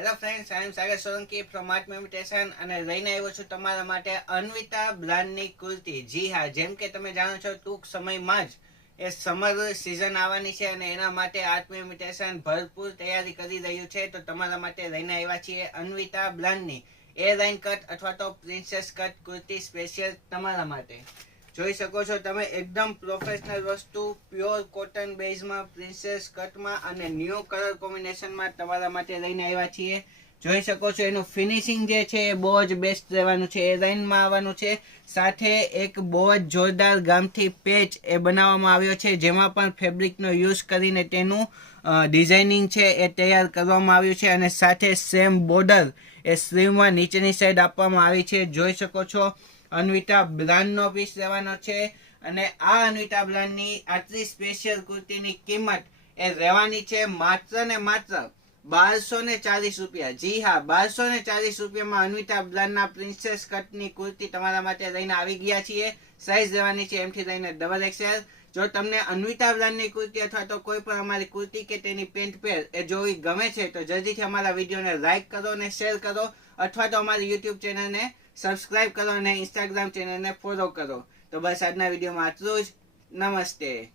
Hello friends, I am Sagar Solanki from art meditation અને લઈને આવ્યો છું તમારા માટે અન્વિતા બ્રાન્ડની કુર્તી. જી હા, જેમ કે તમે જાણો છો, ટૂંક સમયમાં જ એ સમર સિઝન આવવાની છે અને એના માટે આર્ટ મેડિટેશન ભરપૂર તૈયારી કરી રહ્યું છે. તો તમારા માટે લઈને આવ્યા છીએ અન્વિતા બ્રાન્ડની એ લાઇન કટ અથવા તો પ્રિન્સેસ કટ કુર્તી સ્પેશિયલ તમારા માટે. જોઈ શકો છો તમે, એકદમ પ્રોફેશનલ વસ્તુ, પ્યોર કોટન બેઝમાં પ્રિન્સેસ કટમાં અને ન્યૂ કલર કોમ્બિનેશનમાં તમારા માટે લઈને આવ્યા છીએ. જોઈ શકો છો એનું ફિનિશિંગ જે છે એ બહુ જ બેસ્ટ રહેવાનું છે. એ લાઇનમાં આવવાનું છે. સાથે એક બહુ જ જોરદાર ગામથી પેચ એ બનાવવામાં આવ્યો છે, જેમાં પણ ફેબ્રિકનો યુઝ કરીને તેનું ડિઝાઇનિંગ છે એ તૈયાર કરવામાં આવ્યું છે અને સાથે સેમ બોર્ડર એ સ્લીવમાં નીચેની સાઈડ આપવામાં આવી છે. જોઈ શકો છો અન્વિતા બ્રાન્ડનો પીસ રહેવાનો છે અને આ અન્વિતા બ્રાન્ડની આટલી સ્પેશિયલ કુર્તીની કિંમત એ રહેવાની છે માત્ર ને માત્ર 1240 રૂપિયા. જી હા, 1240 રૂપિયામાં અન્વિતા બ્રાન્ડના પ્રિન્સેસ કટની કુર્તી તમારા માટે લઈને આવી ગયા છીએ. સાઇઝ રહેવાની છે એમથી લઈને XXL. જો તમને અન્વિતા બ્રાન્ડની કુર્તી અથવા તો કોઈ પણ અમારી કુર્તી કે તેની પેન્ટ પેર એ જોવી ગમે છે તો જલ્દીથી અમારા વિડીયોને લાઇક કરો અને શેર કરો, અથવા તો અમારી યુટ્યુબ ચેનલને સબસ્ક્રાઇબ કરો અને ઇન્સ્ટાગ્રામ ચેનલને ફોલો કરો. તો બસ આજના વિડીયોમાં આટલું જ. નમસ્તે.